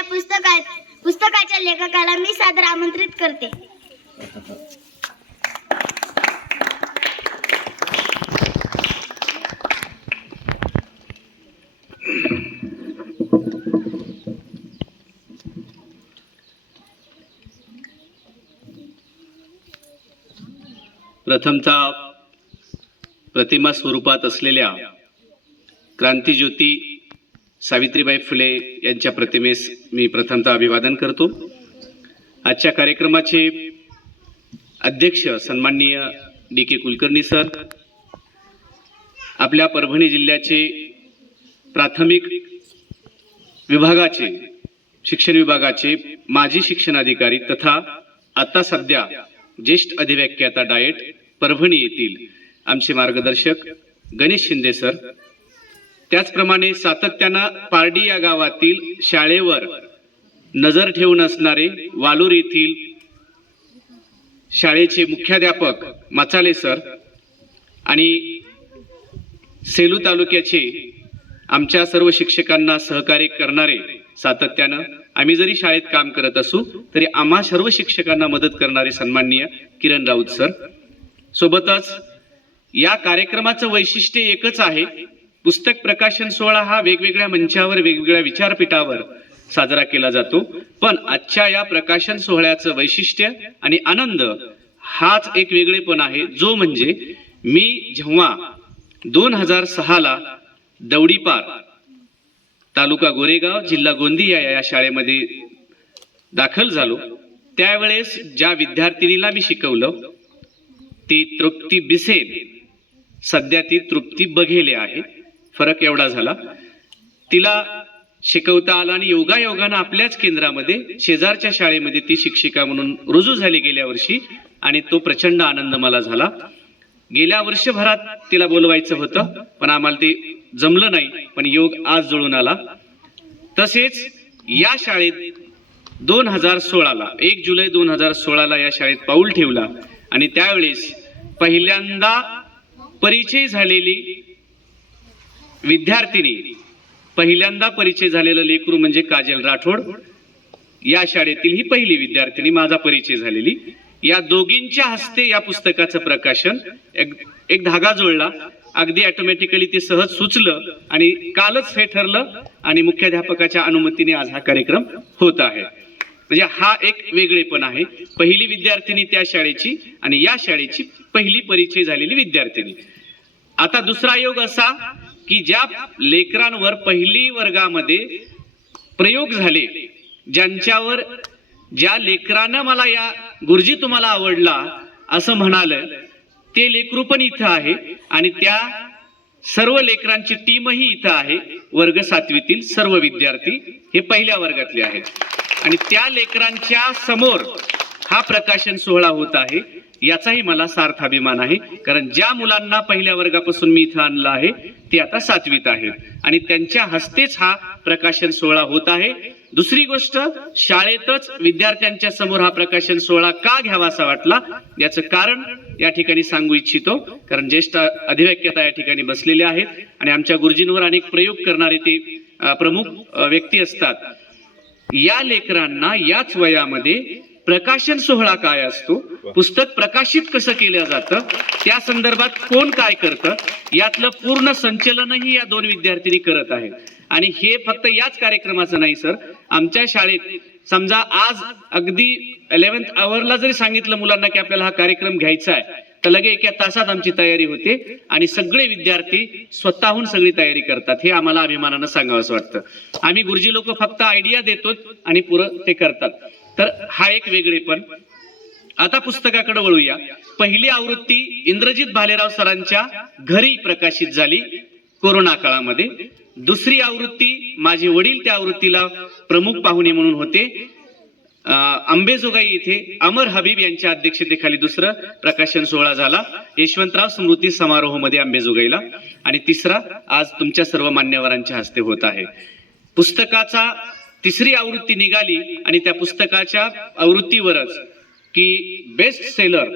या पुस्तका पुस्तकाच्या लेखकाला मी सादर आमंत्रित करते. प्रथमचा प्रतिमा स्वरूपात असलेल्या क्रांतीज्योती सावित्रीबाई फुले यांच्या प्रतिमेस मी प्रथमतः अभिवादन करतो. आजच्या कार्यक्रमाचे अध्यक्ष सन्माननीय डी के कुलकर्णी सर आपल्या परभणी जिल्ह्याचे प्राथमिक विभागाचे शिक्षण विभागाचे माजी शिक्षणाधिकारी तथा आता सध्या ज्येष्ठ अधिव्याख्याता डाएट परभणी येथील आमचे मार्गदर्शक गणेश शिंदे सर त्याचप्रमाणे सातत्यानं पारडी या गावातील शाळेवर नजर ठेवून असणारे वालूर येथील शाळेचे मुख्याध्यापक मचाले सर आणि सेलू तालुक्याचे आमच्या सर्व शिक्षकांना सहकार्य करणारे सातत्यानं आम्ही जरी शाळेत काम करत असू तरी आम्हा सर्व शिक्षकांना मदत करणारे सन्माननीय किरण राऊत सर. सोबतच या कार्यक्रमाचं वैशिष्ट्य एकच आहे पुस्तक प्रकाशन सोहळा हा वेगवेगळ्या मंचावर वेगवेगळ्या विचारपीठावर साजरा केला जातो. पण आजच्या या प्रकाशन सोहळ्याचं वैशिष्ट्य आणि आनंद हाच एक वेगळेपण आहे जो म्हणजे मी जेव्हा दोन हजार सहाला दौडीपार तालुका गोरेगाव जिल्हा गोंदिया या शाळेमध्ये दाखल झालो. त्यावेळेस ज्या विद्यार्थिनीला मी शिकवलं ती तृप्ती बिसेन सध्या ती तृप्ती बघेले आहे. फरक एवढा झाला. तिला शिकवता आला आणि योगायोगानं आपल्याच केंद्रामध्ये शेजारच्या शाळेमध्ये ती शिक्षिका म्हणून रुजू झाली गेल्या वर्षी आणि तो प्रचंड आनंद मला झाला. गेल्या वर्षभरात तिला बोलवायचं होतं पण आम्हाला ते जमलं नाही पण योग आज जुळून आला. तसेच या शाळेत दोन हजार सोळाला एक जुलै दोन हजार सोळाला या शाळेत पाऊल ठेवला आणि त्यावेळेस पहिल्यांदा परिचय झालेली विद्यार्थिनी पहिल्यांदा परिचय झालेलं लेकरू म्हणजे काजल राठोड. या शाळेतील ही पहिली विद्यार्थिनी माझा परिचय झालेली. या दोघींच्या हस्ते या पुस्तकाचं प्रकाशन एक एक धागा जोडला. अगदी ऑटोमॅटिकली ते सहज सुचलं आणि कालच हे ठरलं आणि मुख्याध्यापकाच्या अनुमतीने आज हा कार्यक्रम होत आहे. म्हणजे हा एक वेगळेपण आहे. पहिली विद्यार्थिनी त्या शाळेची आणि या शाळेची पहिली परिचय झालेली विद्यार्थिनी. आता दुसरा योग असा की ज्या लेकरांवर पहिली वर्गामध्ये प्रयोग झाले ज्यांच्यावर ज्या लेकरानं मला या गुरुजी तुम्हाला आवडला असं म्हणालं ते लेकरू पण इथं आहे आणि त्या सर्व लेकरांची टीमही इथं आहे वर्ग सातवीतील सर्व विद्यार्थी हे पहिल्या वर्गातले आहेत. आणि त्या लेकरांच्या समोर हा प्रकाशन सोहळा होत आहे याचाही मला सार्थ अभिमान आहे. कारण ज्या मुलांना पहिल्या वर्गापासून मी इथं आणलं आहे ते आता सातवीत आहेत. आणि त्यांच्या हस्तेच हा प्रकाशन सोहळा होत आहे. दुसरी गोष्ट शाळेतच विद्यार्थ्यांच्या समोर हा प्रकाशन सोहळा का घ्यावा असा वाटला याचं कारण या ठिकाणी सांगू इच्छितो. कारण ज्येष्ठ अधिव्याख्याता या ठिकाणी बसलेले आहेत आणि आमच्या गुरुजींवर अनेक प्रयोग करणारे ते प्रमुख व्यक्ती असतात. या लेकरांना याच वयामध्ये प्रकाशन सोहळा काय असतो? पुस्तक प्रकाशित कसं केलं जातं? त्या संदर्भात कोण काय करतं? यातलं पूर्ण संचलनही या दोन विद्यार्थिनी करत आहेत. आणि हे फक्त याच कार्यक्रमाचं नाही सर. आमच्या शाळेत समजा आज अगदी इलेव्हन्थ आवरला जरी सांगितलं मुलांना की आपल्याला हा कार्यक्रम घ्यायचा आहे तर लगे एका तासात आमची तयारी होते आणि सगळे विद्यार्थी स्वतःहून सगळी तयारी करतात. हे आम्हाला अभिमानानं सांगावं असं वाटतं. आम्ही गुरुजी लोक फक्त आयडिया देतो आणि पुरं ते करतात. तर हा एक वेगळेपण आता पुस्तकाकडे वळूया. पहिली आवृत्ती इंद्रजित भालेराव सरांच्या घरी प्रकाशित झाली कोरोना काळामध्ये. दुसरी आवृत्ती माझे वडील त्या आवृत्तीला प्रमुख पाहुणे म्हणून होते. आंबेजोगाई अंबेजोगाई येथे अमर हबीब यांच्या अध्यक्षतेखाली दुसरं प्रकाशन सोहळा झाला. यशवंतराव स्मृती समारोहामध्ये अंबेजोगाईला आणि तिसरा आज तुमच्या सर्व मान्यवरांच्या हस्ते होत आहे. पुस्तकाचा तिसरी आवृत्ती निघाली आणि त्या पुस्तकाच्या आवृत्तीवरच की best seller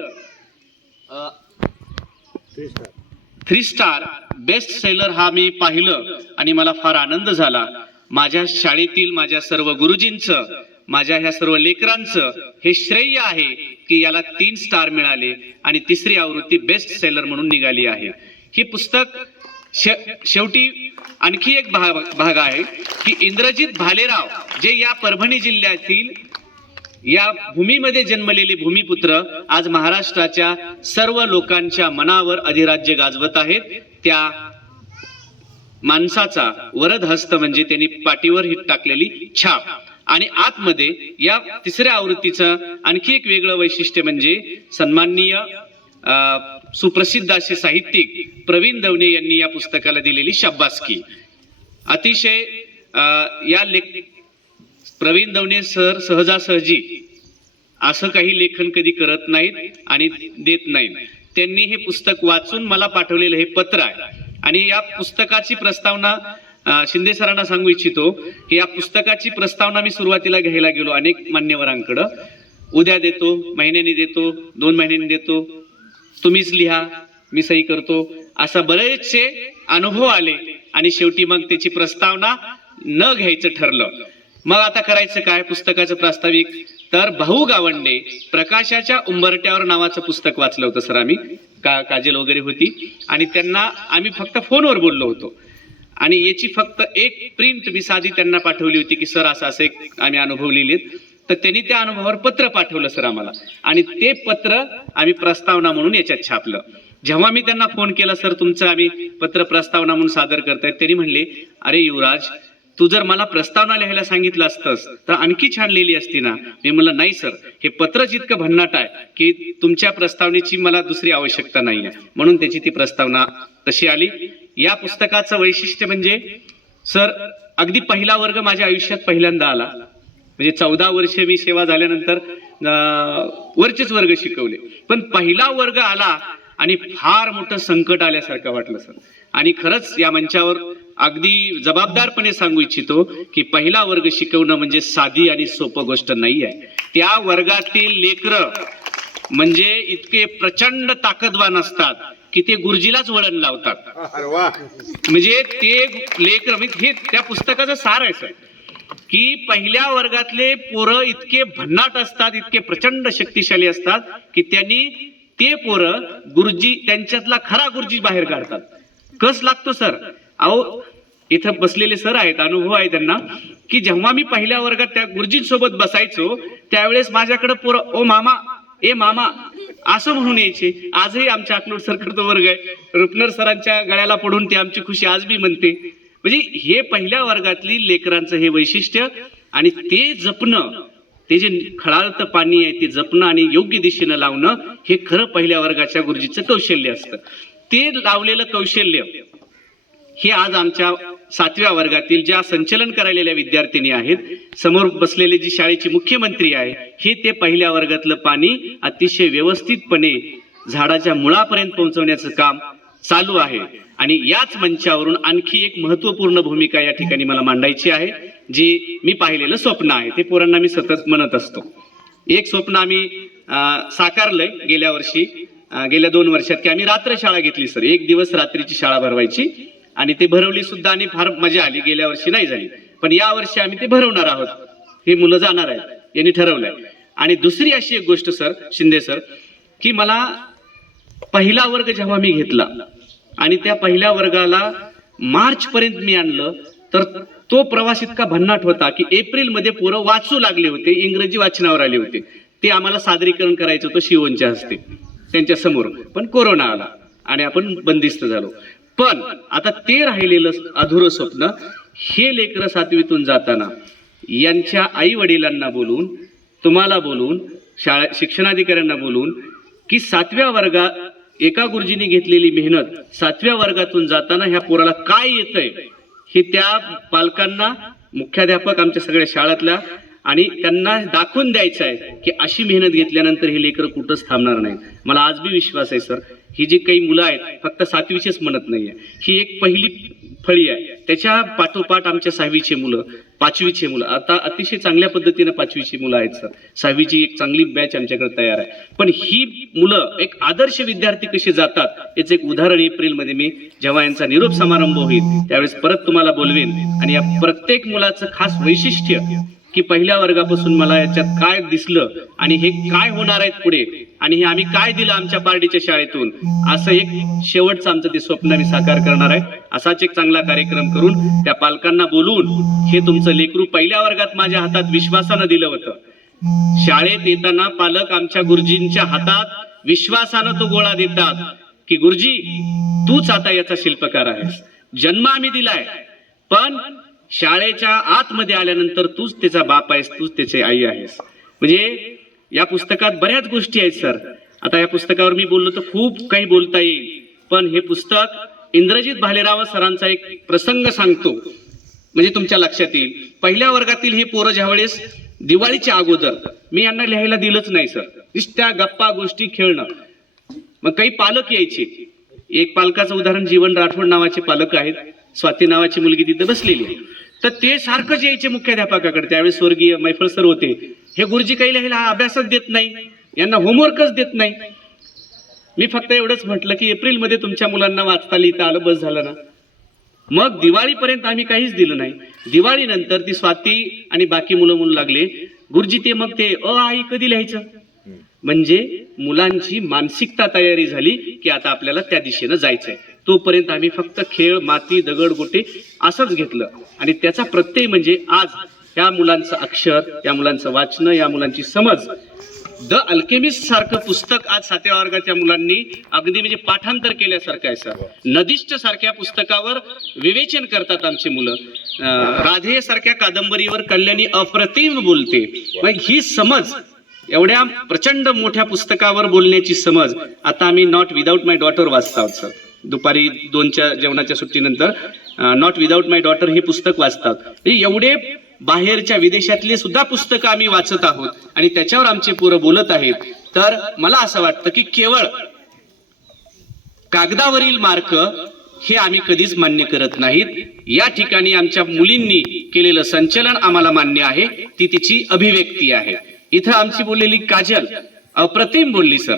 three star best seller हा मी पाहिलं आणि मला फार आनंद झाला. माझ्या शाळेतील माझ्या सर्व गुरुजींचं माझ्या ह्या सर्व लेकरांचं हे श्रेय आहे की याला तीन स्टार मिळाले आणि तिसरी आवृत्ती बेस्ट सेलर म्हणून निघाली आहे. ही पुस्तक शे शेवटी आणखी एक भाग भाग आहे की इंद्रजित भालेराव जे या परभणी जिल्ह्यातील या भूमीमध्ये जन्मलेले भूमिपुत्र आज महाराष्ट्राच्या सर्व लोकांच्या मनावर अधिराज्य गाजवत आहेत. त्या माणसाचा वरद हस्त म्हणजे त्यांनी पाठीवर हित टाकलेली छाप. आणि आतमध्ये या तिसऱ्या आवृत्तीचं आणखी एक वेगळं वैशिष्ट्य म्हणजे सन्माननीय सुप्रसिद्ध असे साहित्यिक प्रवीण दवणे यांनी या पुस्तकाला दिलेली शाब्बासकी. अतिशय या लेख प्रवीण दवणे सर सहजासहजी असं काही लेखन कधी करत नाहीत आणि देत नाहीत. त्यांनी हे पुस्तक वाचून मला पाठवलेलं हे पत्र आहे. आणि या पुस्तकाची प्रस्तावना शिंदे सरांना सांगू इच्छितो की या पुस्तकाची प्रस्तावना मी सुरुवातीला घ्यायला गेलो अनेक मान्यवरांकडं. उद्या देतो महिन्यानी देतो दोन महिन्यांनी देतो तुम्हीच लिहा मी सही करतो. असा बरेचसे अनुभव आले आणि शेवटी मग त्याची प्रस्तावना न घ्यायचं ठरलं. मग आता करायचं काय? पुस्तकाचं प्रास्ताविक. तर भाऊ गावंडे प्रकाशाच्या उंबरट्यावर नावाचं पुस्तक वाचलं होतं सर आम्ही. का काजल वगैरे होती. आणि त्यांना आम्ही फक्त फोनवर बोललो होतो. आणि याची फक्त एक प्रिंट मी साधी त्यांना पाठवली होती की सर असं असं एक आम्ही अनुभव लिहिलेत. तर त्यांनी त्या अनुभवावर पत्र पाठवलं सर आम्हाला. आणि ते पत्र आम्ही प्रस्तावना म्हणून याच्यात छापलं. जेव्हा मी त्यांना फोन केला सर तुमचं आम्ही पत्र प्रस्तावना म्हणून सादर करतायत त्यांनी म्हणले अरे युवराज तू जर मला प्रस्तावना लिहायला सांगितलं असतंस तर आणखी छान लिहिली असती ना? मी म्हणलं नाही सर. हे पत्रच इतकं भन्नाट आहे की तुमच्या प्रस्तावनेची मला दुसरी आवश्यकता नाही आहे. म्हणून त्याची ती प्रस्तावना तशी आली. या पुस्तकाचं वैशिष्ट्य म्हणजे सर अगदी पहिला वर्ग माझ्या आयुष्यात पहिल्यांदा आला. म्हणजे चौदा वर्ष मी सेवा झाल्यानंतर वरचेच वर्ग शिकवले. पण पहिला वर्ग आला आणि फार मोठं संकट आल्यासारखं वाटलं सर. आणि खरंच या मंचावर अगदी जबाबदारपणे सांगू इच्छितो की पहिला वर्ग शिकवणं म्हणजे साधी आणि सोपं गोष्ट नाही आहे. त्या वर्गातील लेकरं म्हणजे इतके प्रचंड ताकदवान असतात की ते गुरुजीलाच वळण लावतात. म्हणजे ते लेकर म्हणजे हे त्या पुस्तकाचं सार आहे सर. की पहिल्या वर्गातले पोरं इतके भन्नाट असतात इतके प्रचंड शक्तिशाली असतात की त्यांनी ते पोरं गुरुजी त्यांच्यातला खरा गुरुजी बाहेर काढतात. कस लागतो सर? अहो इथं बसलेले सर आहेत अनुभव आहे त्यांना की जेव्हा मी पहिल्या वर्गात त्या गुरुजींसोबत बसायचो त्यावेळेस माझ्याकडे पोरं ओ मामा ए मामा असं म्हणून यायचे. आजही आमच्या अकलूट सरकारचा वर्ग आहे. रुपनर सरांच्या गळ्याला पडून ते आमची खुशी आज बी म्हणते. म्हणजे हे पहिल्या वर्गातली लेकरांचं हे वैशिष्ट्य आणि ते जपणं ते जे खळाळतं पाणी आहे ते जपणं आणि योग्य दिशेनं लावणं हे खरं पहिल्या वर्गाच्या गुरुजीचं कौशल्य असतं. ते लावलेलं कौशल्य हे आज आमच्या सातव्या वर्गातील ज्या संचलन करायलेल्या विद्यार्थिनी आहेत समोर बसलेले जी शाळेची मुख्यमंत्री आहे हे ते पहिल्या वर्गातलं पाणी अतिशय व्यवस्थितपणे झाडाच्या मुळापर्यंत पोहोचवण्याचं काम चालू आहे. आणि याच मंचावरून आणखी एक महत्त्वपूर्ण भूमिका या ठिकाणी मला मांडायची आहे जी मी पाहिलेलं स्वप्न आहे. ते पोरांना मी सतत म्हणत असतो. एक स्वप्न आम्ही अं, साकारलंय गेल्या वर्षी गेल्या दोन वर्षात की आम्ही रात्र शाळा घेतली सर. एक दिवस रात्रीची शाळा भरवायची आणि ते भरवली सुद्धा आणि फार मजा आली. गेल्या वर्षी नाही झाली. पण या वर्षी आम्ही ते भरवणार आहोत. हे मुलं जाणार आहेत यांनी ठरवलंय. आणि दुसरी अशी एक गोष्ट सर शिंदे सर की मला पहिला वर्ग जेव्हा मी घेतला आणि त्या पहिल्या वर्गाला मार्च पर्यंत मी आणलं. तर तो प्रवास इतका भन्नाट होता की एप्रिलमध्ये पोरं वाचू लागले होते इंग्रजी वाचनावर आले होते. ते आम्हाला सादरीकरण करायचं होतं शिवनच्या हस्ते त्यांच्यासमोर. पण कोरोना आला आणि आपण बंदिस्त झालो. पण आता ते राहिलेलं अधुरं स्वप्न हे लेकरं सातवीतून जाताना यांच्या आई वडिलांना बोलून तुम्हाला बोलून शाळा शिक्षणाधिकाऱ्यांना बोलून की सातव्या वर्गात एका गुरुजींनी घेतलेली मेहनत सातव्या वर्गातून जाताना ह्या पोराला काय येतंय हे त्या पालकांना मुख्याध्यापक आमच्या सगळ्या शाळेतल्या आणि त्यांना दाखवून द्यायचं आहे की अशी मेहनत घेतल्यानंतर हे लेकरं कुठंच थांबणार नाही मला आज बी विश्वास आहे सर. ही जी काही मुलं आहेत फक्त सातवीचेच म्हणत नाहीये. ही एक पहिली फळी आहे. त्याच्या पाठोपाठ आमच्या सहावीचे मुलं पाचवीची मुलं. आता अतिशय चांगल्या पद्धतीने पाचवीची मुलं आहेत सर. सहावीची एक चांगली बॅच आमच्याकडे तयार आहे. पण ही मुलं एक आदर्श विद्यार्थी कसे जातात याचं एक उदाहरण एप्रिलमध्ये मी जेव्हा यांचा निरोप समारंभ होईल त्यावेळेस परत तुम्हाला बोलवेन. आणि या प्रत्येक मुलाचं खास वैशिष्ट्य की पहिल्या वर्गापासून मला याच्यात काय दिसलं आणि हे काय होणार आहेत पुढे? आणि हे आम्ही काय दिलं आमच्या पार्टीच्या शाळेतून? असं एक शेवटचं आमचं ते स्वप्न मी साकार करणार आहे. असाच एक चांगला कार्यक्रम करून त्या पालकांना बोलून हे तुमचं लेकरू पहिल्या वर्गात माझ्या हातात विश्वासानं दिलं होतं. शाळेत येताना पालक आमच्या गुरुजींच्या हातात विश्वासानं तो गोळा देतात की गुरुजी तूच आता याचा शिल्पकार आहेस. जन्म आम्ही दिलाय. पण शाळेच्या आतमध्ये आल्यानंतर तूच त्याचा बाप आहेस तूच त्याची आई आहेस. म्हणजे या पुस्तकात बऱ्याच गोष्टी आहेत सर. आता या पुस्तकावर मी बोललो तर खूप काही बोलता येईल. पण हे पुस्तक इंद्रजित भालेराव सरांचा एक प्रसंग सांगतो. म्हणजे तुमच्या लक्षात येईल. पहिल्या वर्गातील हे पोरं ज्यावेळेस दिवाळीच्या अगोदर मी यांना लिहायला दिलंच नाही सर. नुसत्या गप्पा गोष्टी खेळणं. मग काही पालक यायचे. एक पालकाचं उदाहरण जीवन राठोड नावाचे पालक आहेत. स्वाती नावाची मुलगी तिथे बसलेली आहे. तर ते सारखंच यायचे मुख्याध्यापकाकडे. त्यावेळेस स्वर्गीय मैफळ सर होते. हे गुरुजी काही लिहायला हा अभ्यासच देत नाही. यांना होमवर्कच देत नाही. मी फक्त एवढंच म्हटलं की एप्रिलमध्ये तुमच्या मुलांना वाचता लिहिता आलं बस झालं ना. मग दिवाळीपर्यंत आम्ही काहीच दिलं नाही. दिवाळीनंतर ती स्वाती आणि बाकी मुलं म्हणू लागले गुरुजी ते मग ते अ आई कधी लिहायचं? म्हणजे मुलांची मानसिकता तयारी झाली की आता आपल्याला त्या दिशेनं जायचंय. तोपर्यंत आम्ही फक्त खेळ माती दगड गोटे असंच घेतलं. आणि त्याचा प्रत्यय म्हणजे आज या मुलांचं अक्षर या मुलांचं वाचणं या मुलांची समज. द अल्केमिस्ट सारखं पुस्तक आज सातव्या वर्गाच्या मुलांनी अगदी म्हणजे पाठांतर केल्यासारखं आहे सर नदिष्ट सारख्या पुस्तकावर विवेचन करतात आमची मुलं. राधे सारख्या कादंबरीवर कल्याणी अप्रतिम बोलते. ही समज एवढ्या प्रचंड मोठ्या पुस्तकावर बोलण्याची समज आता आम्ही नॉट विदाऊट माय डॉटर वाचत आहोत सर दुपारी दोनच्या जेवणाच्या सुट्टीनंतर नॉट विदाऊट माय डॉटर हे पुस्तक वाचतात. म्हणजे एवढे बाहेरच्या विदेशातले सुद्धा पुस्तकं आम्ही वाचत आहोत आणि त्याच्यावर आमचे पोरं बोलत आहेत. तर मला असं वाटतं की केवळ कागदावरील मार्क हे आम्ही कधीच मान्य करत नाहीत. या ठिकाणी आमच्या मुलींनी केलेलं संचलन आम्हाला मान्य आहे. ती तिची अभिव्यक्ती आहे. इथं आमची बोललेली काजल अप्रतिम बोलली सर.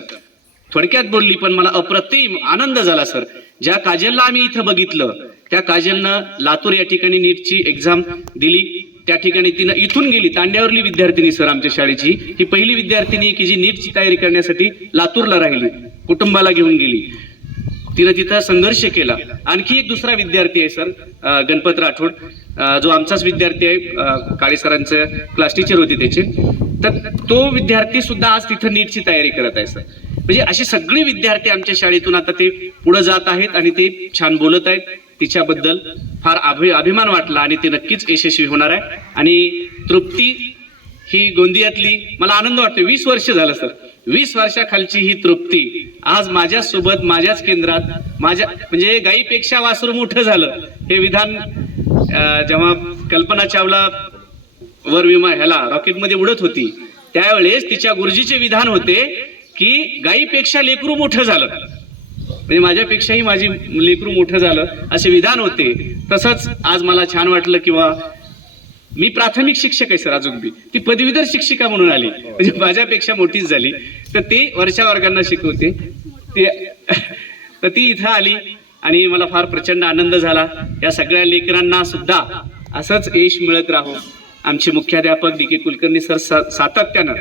थोडक्यात बोलली पण मला अप्रतिम आनंद झाला सर. ज्या काजलला आम्ही इथं बघितलं त्या काजलनं लातूर या ठिकाणी नीटची एक्झाम दिली. त्या ठिकाणी तिनं इथून गेली तांड्यावरली विद्यार्थिनी सर आमच्या शाळेची. ही पहिली विद्यार्थिनी की जी नीटची तयारी करण्यासाठी लातूरला राहिली कुटुंबाला घेऊन गेली. तिनं तिथं संघर्ष केला. आणखी एक दुसरा विद्यार्थी आहे सर गणपत राठोड. जो आमचाच विद्यार्थी आहे काळे सरांचं क्लास टीचर होते त्याचे. तर तो विद्यार्थी सुद्धा आज तिथं नीटची तयारी करत आहे सर. म्हणजे असे सगळे विद्यार्थी आमच्या शाळेतून आता ते पुढे जात आहेत आणि ते छान बोलत आहेत. तिच्याबद्दल फार अभि अभिमान वाटला आणि ते नक्कीच यशस्वी होणार आहे. आणि तृप्ती ही गोंदियातली मला आनंद वाटतो वीस वर्ष झालं सर. वीस वर्षाखालची ही तृप्ती आज माझ्यासोबत माझ्याच केंद्रात माझ्या म्हणजे गाईपेक्षा वासरू मोठं झालं. हे विधान जेव्हा कल्पना चावला वर विमा ह्याला रॉकेटमध्ये उडत होती. त्यावेळेस तिच्या गुरुजीचे विधान होते की गाईपेक्षा लेकरू मोठं झालं. म्हणजे माझ्यापेक्षाही माझी लेकरू मोठं झालं असे विधान होते. तसंच आज मला छान वाटलं किंवा मी प्राथमिक शिक्षक आहे सर अजून बी ती पदवीधर शिक्षिका म्हणून आली. म्हणजे माझ्यापेक्षा मोठीच झाली. तर ते वरच्या वर्गांना शिकवते. ते तर ती इथं आली आणि मला फार प्रचंड आनंद झाला. या सगळ्या लेकरांना सुद्धा असंच यश मिळत राहो. आमचे मुख्याध्यापक डी के कुलकर्णी सर सातत्यानं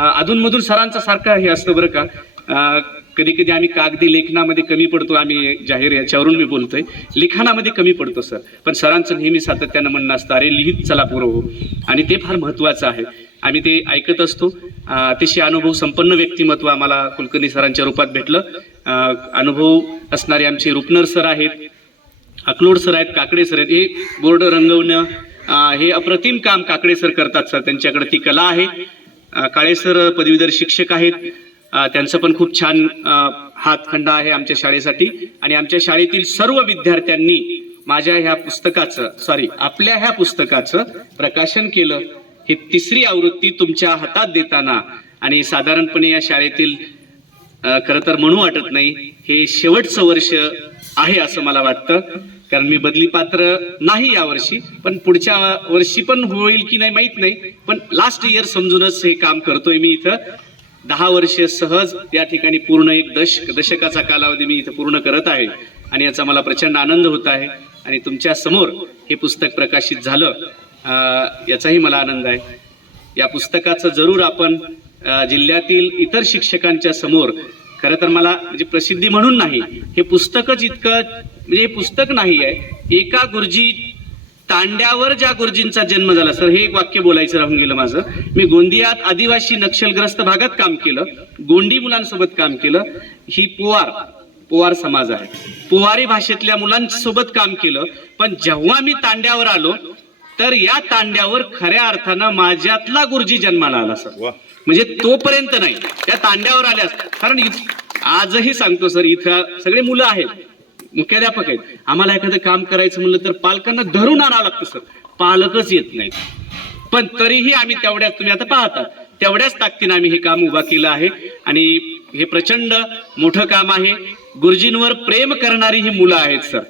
अधूनमधून सरांचा सारखं हे असतं बरं का. कधी कधी आम्ही कागदी लेखनामध्ये कमी पडतो आम्ही जाहीर याच्यावरून मी बोलतोय. लिखाणामध्ये कमी पडतो सर. पण सरांचं नेहमी सातत्यानं म्हणणं असतं अरे लिहित चला पुरं हो. आणि ते फार महत्त्वाचं आहे. आम्ही ते ऐकत असतो. अतिशय अनुभव संपन्न व्यक्तिमत्व आम्हाला कुलकर्णी सरांच्या रूपात भेटलं. अनुभव असणारे आमचे रुपनर सर आहेत अकलोड सर आहेत काकडे सर आहेत हे बोर्ड रंगवणं हे अप्रतिम काम काकडे सर करतात सर. त्यांच्याकडे ती कला आहे. काळे सर पदवीधर शिक्षक आहेत. त्यांचं पण खूप छान हातखंडा आहे आमच्या शाळेसाठी. आणि आमच्या शाळेतील सर्व विद्यार्थ्यांनी माझ्या ह्या पुस्तकाचं सॉरी आपल्या ह्या पुस्तकाचं प्रकाशन केलं. ही तिसरी आवृत्ती तुमच्या हातात देताना आणि साधारणपणे या शाळेतील खरं तर म्हणू वाटत नाही हे शेवटचं वर्ष आहे असं मला वाटतं. कारण मी बदली पात्र नाही यावर्षी पण पुढच्या वर्षी पण होईल की नाही माहीत नाही. पण लास्ट इयर समजूनच हे काम करतोय मी इथं. दहा वर्ष सहज या ठिकाणी पूर्ण एक दश दशकाचा कालावधी मी इथं पूर्ण करत आहे. आणि याचा मला प्रचंड आनंद होत आहे. आणि तुमच्यासमोर हे पुस्तक प्रकाशित झालं याचाही मला आनंद आहे. या पुस्तकाचं जरूर आपण जिल्ह्यातील इतर शिक्षकांच्या समोर खरं तर मला म्हणजे प्रसिद्धी म्हणून नाही. हे पुस्तकच इतकं म्हणजे हे पुस्तक नाही आहे एका गुरुजी तांड्यावर ज्या गुरुजींचा जन्म झाला सर हे एक वाक्य बोलायचं राहून गेलं माझं. मी गोंदियात आदिवासी नक्षलग्रस्त भागात काम केलं गोंडी मुलांसोबत काम केलं. ही पोवार पोवार समाज आहे. पोवारी भाषेतल्या मुलांसोबत काम केलं. पण जेव्हा मी तांड्यावर आलो तर या तांड्यावर खऱ्या अर्थानं माझ्यातला गुरुजी जन्माला आला सर. वा. म्हणजे तोपर्यंत नाही. त्या तांड्यावर आल्यास कारण आजही सांगतो सर इथं सगळे मुलं आहेत. मुख्याध्यापक आहेत. आम्हाला एखादं काम करायचं म्हणलं तर पालकांना धरून आणावं लागतं सर. पालकच येत नाहीत. पण तरीही आम्ही तेवढ्याच तुम्ही आता पाहता तेवढ्याच ताकदीनं आम्ही हे काम उभा केलं आहे. आणि हे प्रचंड मोठं काम आहे. गुरुजींवर प्रेम करणारी ही मुलं आहेत सर.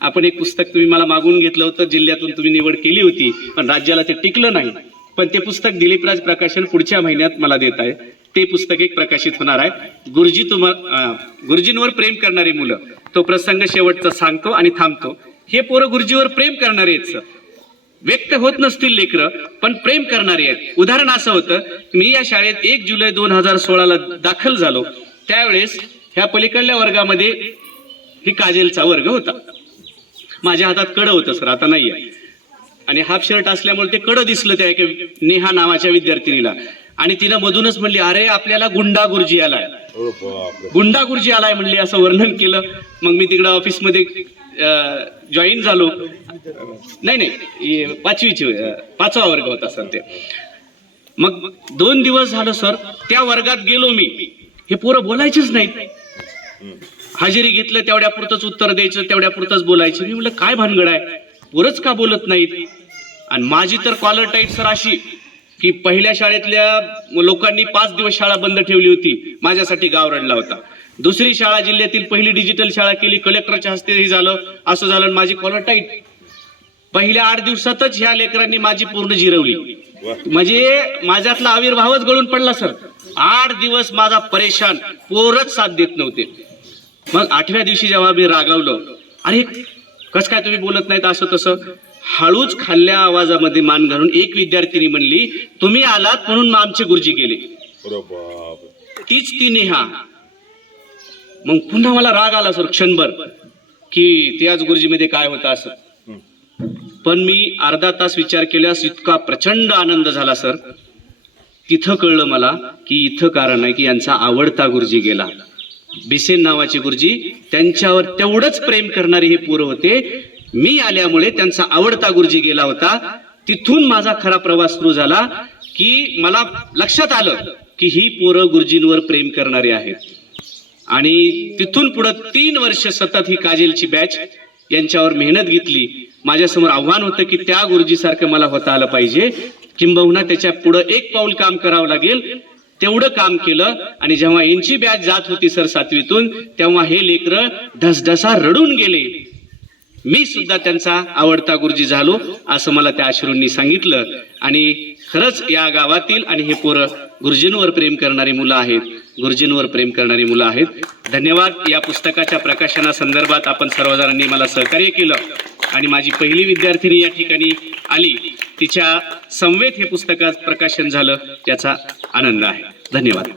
आपण एक पुस्तक तुम्ही मला मागून घेतलं होतं. जिल्ह्यातून तुम्ही निवड केली होती पण राज्याला ते टिकलं नाही. पण ते पुस्तक दिलीपराज प्रकाशन पुढच्या महिन्यात मला देत आहे ते पुस्तक एक प्रकाशित होणार आहे. गुरुजी तुम्हा गुरुजींवर प्रेम करणारी मुलं तो प्रसंग शेवटचा सांगतो आणि थांबतो. हे पोरं गुरुजीवर प्रेम करणारे आहेत सर व्यक्त होत नसतील लेकरं पण प्रेम करणारे आहेत. उदाहरण असं होतं की मी या शाळेत एक जुलै दोन हजार सोळाला दाखल झालो. त्यावेळेस ह्या पलीकडल्या वर्गामध्ये ही काजेलचा वर्ग होता. माझ्या हातात कडं होतं सर. आता नाही आहे आणि हाफ शर्ट असल्यामुळे ते कडं दिसलं त्या एका नेहा नावाच्या विद्यार्थिनीला. आणि तिनं मधूनच म्हणली अरे आपल्याला गुंडा गुरुजी आलाय गुंडा गुरुजी आलाय म्हणली असं वर्णन केलं. मग मी तिकडं ऑफिसमध्ये जॉईन झालो. नाही नाही पाचवीची पाचवा वर्ग होता सर ते. मग दोन दिवस झालं सर त्या वर्गात गेलो मी. हे पोरं बोलायचीच नाहीत. हजेरी घेतलं तेवढ्या पुरतच उत्तर द्यायचं तेवढ्या पुरतच बोलायचं. मी म्हटलं काय भानगड आहे? पोरच का बोलत नाहीत? आणि माझी तर कॉलर टाईट सर अशी की पहिल्या शाळेतल्या लोकांनी पाच दिवस शाळा बंद ठेवली होती. माझ्यासाठी गाव रडला होता. दुसरी शाळा जिल्ह्यातील पहिली डिजिटल शाळा केली कलेक्टरच्या हस्तेही झालं असं झालं आणि माझी कॉलर टाईट पहिल्या आठ दिवसातच ह्या लेकरांनी माझी पूर्ण जिरवली. म्हणजे माझ्यातला आविर्भावच गळून पडला सर आठ दिवस माझा परेशान पोरच साथ देत नव्हते. मग आठव्या दिवशी जेव्हा मी रागावलो अरे कस काय तुम्ही बोलत नाहीत असं तसं हळूच खाल्ल्या आवाजामध्ये मान घालून एक विद्यार्थिनी म्हणली तुम्ही आलात म्हणून आमचे गुरुजी गेले. तीच ती नेहा. मग पुन्हा मला राग आला सर क्षणभर की ते आज गुरुजीमध्ये काय होतं असं. पण मी अर्धा तास विचार केल्यास इतका प्रचंड आनंद झाला सर. तिथं कळलं मला की इथं कारण आहे की यांचा आवडता गुरुजी गेला. बिसेन नावाचे गुरुजी त्यांच्यावर तेवढंच प्रेम करणारे हे पोरं होते मी आल्यामुळे त्यांचा आवडता गुरुजी गेला होता. तिथून माझा खरा प्रवास सुरू झाला की मला लक्षात आलं की ही पोरं गुरुजींवर प्रेम करणारी आहेत. आणि तिथून पुढं तीन वर्ष सतत ही काजेलची बॅच यांच्यावर मेहनत घेतली. माझ्यासमोर आव्हान होतं की त्या गुरुजीसारखं मला होता आलं पाहिजे. किंबहुना त्याच्या पुढं एक पाऊल काम करावं लागेल तेवढं काम केलं आणि जेव्हा यांची बॅच जात होती सर सातवीतून तेव्हा हे लेकर ढसढसा रडून गेले. मी सुद्धा त्यांचा आवडता गुरुजी झालो असं मला त्या आश्रूंनी सांगितलं. आणि खरंच या गावातील आणि हे पोरं गुरुजींवर प्रेम करणारी मुलं आहेत गुरुजींवर प्रेम करणारी मुलं आहेत. धन्यवाद. या पुस्तकाच्या प्रकाशनासंदर्भात आपण सर्वजणांनी मला सहकार्य केलं. आणि माझी पहिली विद्यार्थिनी या ठिकाणी आली. तिच्या संवेद हे पुस्तकात प्रकाशन झालं याचा आनंद आहे. धन्यवाद.